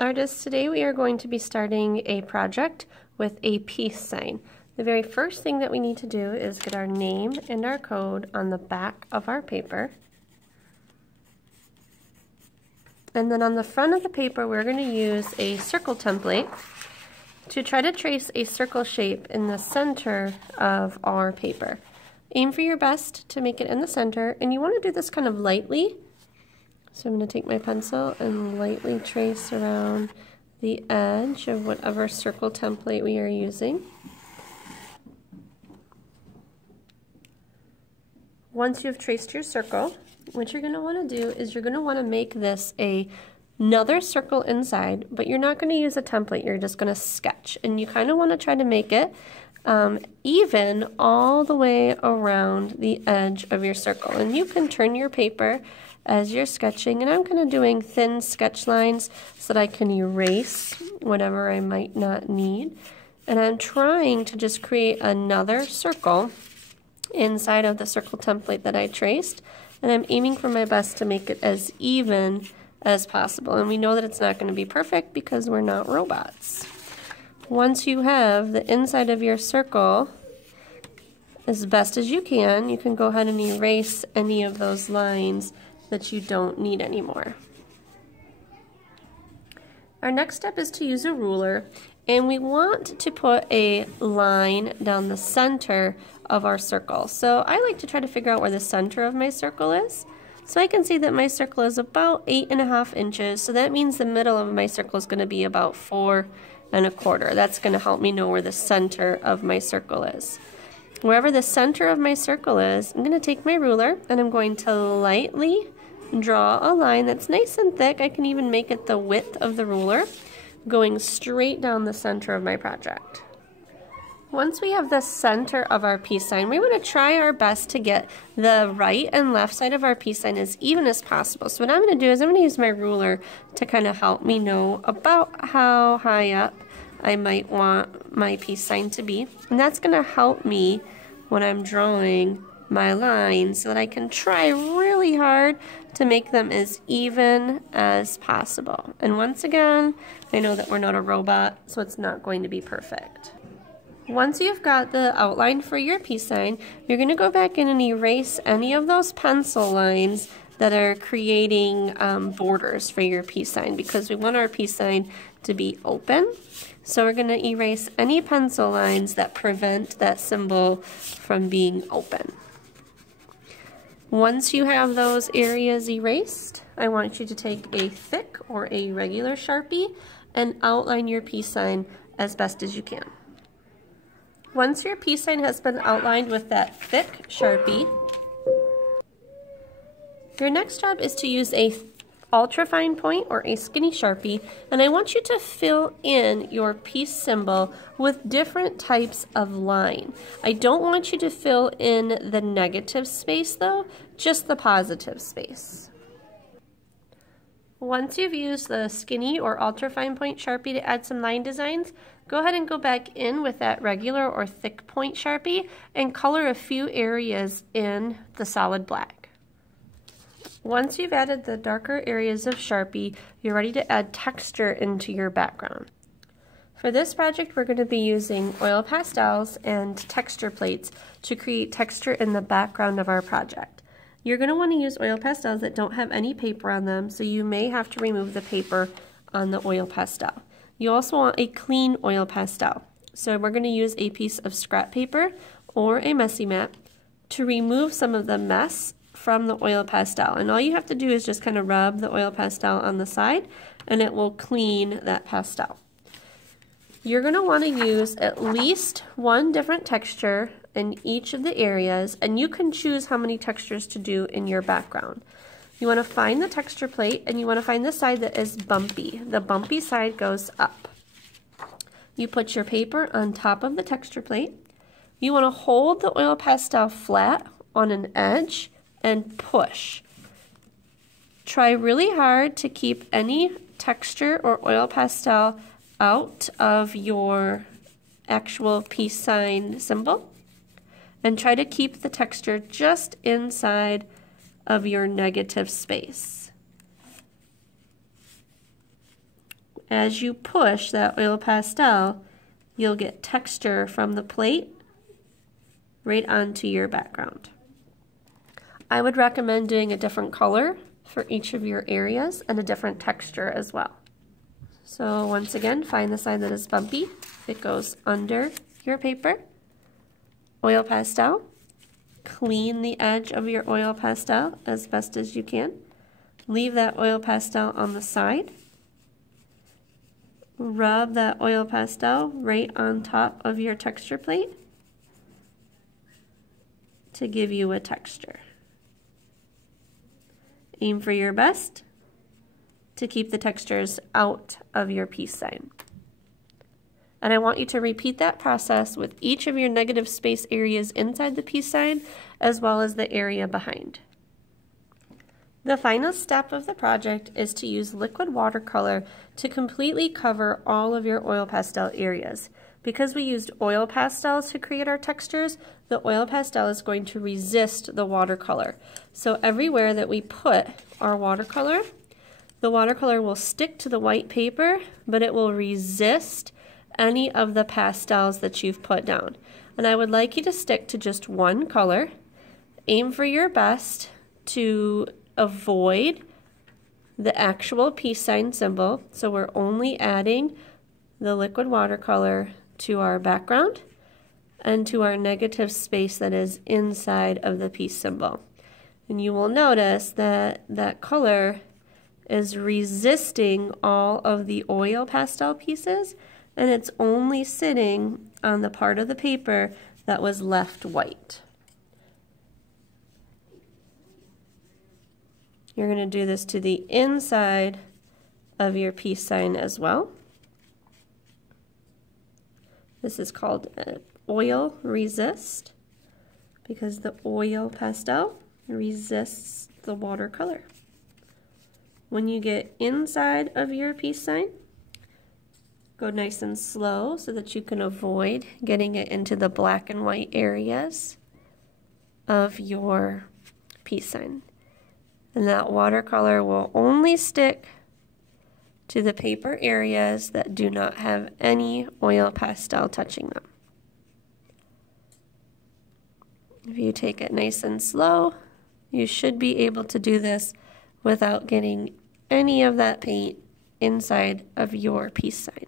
Artists, today we are going to be starting a project with a peace sign. The very first thing that we need to do is get our name and our code on the back of our paper. And then on the front of the paper, we're going to use a circle template to try to trace a circle shape in the center of our paper. Aim for your best to make it in the center, and you want to do this kind of lightly. So I'm going to take my pencil and lightly trace around the edge of whatever circle template we are using. Once you've traced your circle, what you're going to want to do is you're going to want to make this another circle inside, but you're not going to use a template, you're just going to sketch. And you kind of want to try to make it even all the way around the edge of your circle. And you can turn your paper as you're sketching, and I'm kind of doing thin sketch lines so that I can erase whatever I might not need. And I'm trying to just create another circle inside of the circle template that I traced, and I'm aiming for my best to make it as even as possible. And we know that it's not going to be perfect because we're not robots. Once you have the inside of your circle as best as you can go ahead and erase any of those lines that you don't need anymore. Our next step is to use a ruler, and we want to put a line down the center of our circle. So I like to try to figure out where the center of my circle is. So I can see that my circle is about 8.5 inches, so that means the middle of my circle is going to be about 4 1/4. That's going to help me know where the center of my circle is. Wherever the center of my circle is, I'm going to take my ruler and I'm going to lightly draw a line that's nice and thick. I can even make it the width of the ruler, going straight down the center of my project. Once we have the center of our peace sign, we want to try our best to get the right and left side of our peace sign as even as possible. So what I'm going to do is I'm going to use my ruler to kind of help me know about how high up I might want my peace sign to be. And that's going to help me when I'm drawing my lines so that I can try really hard to make them as even as possible. And once again, I know that we're not a robot, so it's not going to be perfect. Once you've got the outline for your peace sign, you're going to go back in and erase any of those pencil lines that are creating borders for your peace sign, because we want our peace sign to be open. So we're going to erase any pencil lines that prevent that symbol from being open. Once you have those areas erased, I want you to take a thick or a regular Sharpie and outline your peace sign as best as you can. Once your peace sign has been outlined with that thick Sharpie, your next job is to use a ultra fine point or a skinny Sharpie, and I want you to fill in your peace symbol with different types of line. I don't want you to fill in the negative space though, just the positive space. Once you've used the skinny or ultra fine point Sharpie to add some line designs, go ahead and go back in with that regular or thick point Sharpie and color a few areas in the solid black. Once you've added the darker areas of Sharpie, you're ready to add texture into your background. For this project, we're going to be using oil pastels and texture plates to create texture in the background of our project. You're going to want to use oil pastels that don't have any paper on them, so you may have to remove the paper on the oil pastel. You also want a clean oil pastel. So we're going to use a piece of scrap paper or a messy mat to remove some of the mess from the oil pastel. And all you have to do is just kind of rub the oil pastel on the side and it will clean that pastel. You're going to want to use at least one different texture in each of the areas, and you can choose how many textures to do in your background. You want to find the texture plate and you want to find the side that is bumpy. The bumpy side goes up. You put your paper on top of the texture plate. You want to hold the oil pastel flat on an edge and push. Try really hard to keep any texture or oil pastel out of your actual peace sign symbol, and try to keep the texture just inside of your negative space. as you push that oil pastel, you'll get texture from the plate right onto your background. I would recommend doing a different color for each of your areas and a different texture as well. So once again, find the side that is bumpy. It goes under your paper. Oil pastel. Clean the edge of your oil pastel as best as you can. Leave that oil pastel on the side. Rub that oil pastel right on top of your texture plate to give you a texture. Aim for your best to keep the textures out of your peace sign. And I want you to repeat that process with each of your negative space areas inside the peace sign as well as the area behind. The final step of the project is to use liquid watercolor to completely cover all of your oil pastel areas. Because we used oil pastels to create our textures, the oil pastel is going to resist the watercolor. So everywhere that we put our watercolor, the watercolor will stick to the white paper, but it will resist any of the pastels that you've put down. And I would like you to stick to just one color. Aim for your best to avoid the actual peace sign symbol. So we're only adding the liquid watercolor to our background and to our negative space that is inside of the peace symbol. And you will notice that that color is resisting all of the oil pastel pieces, and it's only sitting on the part of the paper that was left white. You're going to do this to the inside of your peace sign as well. This is called oil resist because the oil pastel resists the watercolor. When you get inside of your peace sign, go nice and slow so that you can avoid getting it into the black and white areas of your peace sign. And that watercolor will only stick to the paper areas that do not have any oil pastel touching them. If you take it nice and slow, you should be able to do this without getting any of that paint inside of your peace sign.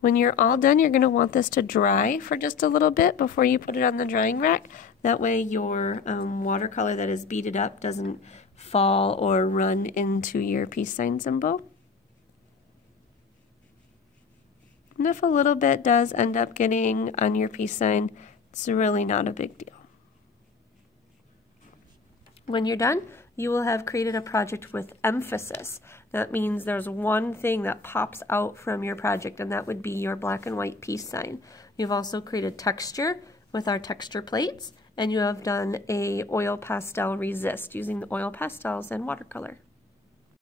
When you're all done, you're going to want this to dry for just a little bit before you put it on the drying rack. That way your watercolor that is beaded up doesn't fall or run into your peace sign symbol. And if a little bit does end up getting on your peace sign, it's really not a big deal. When you're done, you will have created a project with emphasis. That means there's one thing that pops out from your project, and that would be your black and white peace sign. You've also created texture with our texture plates, and you have done a oil pastel resist using the oil pastels and watercolor.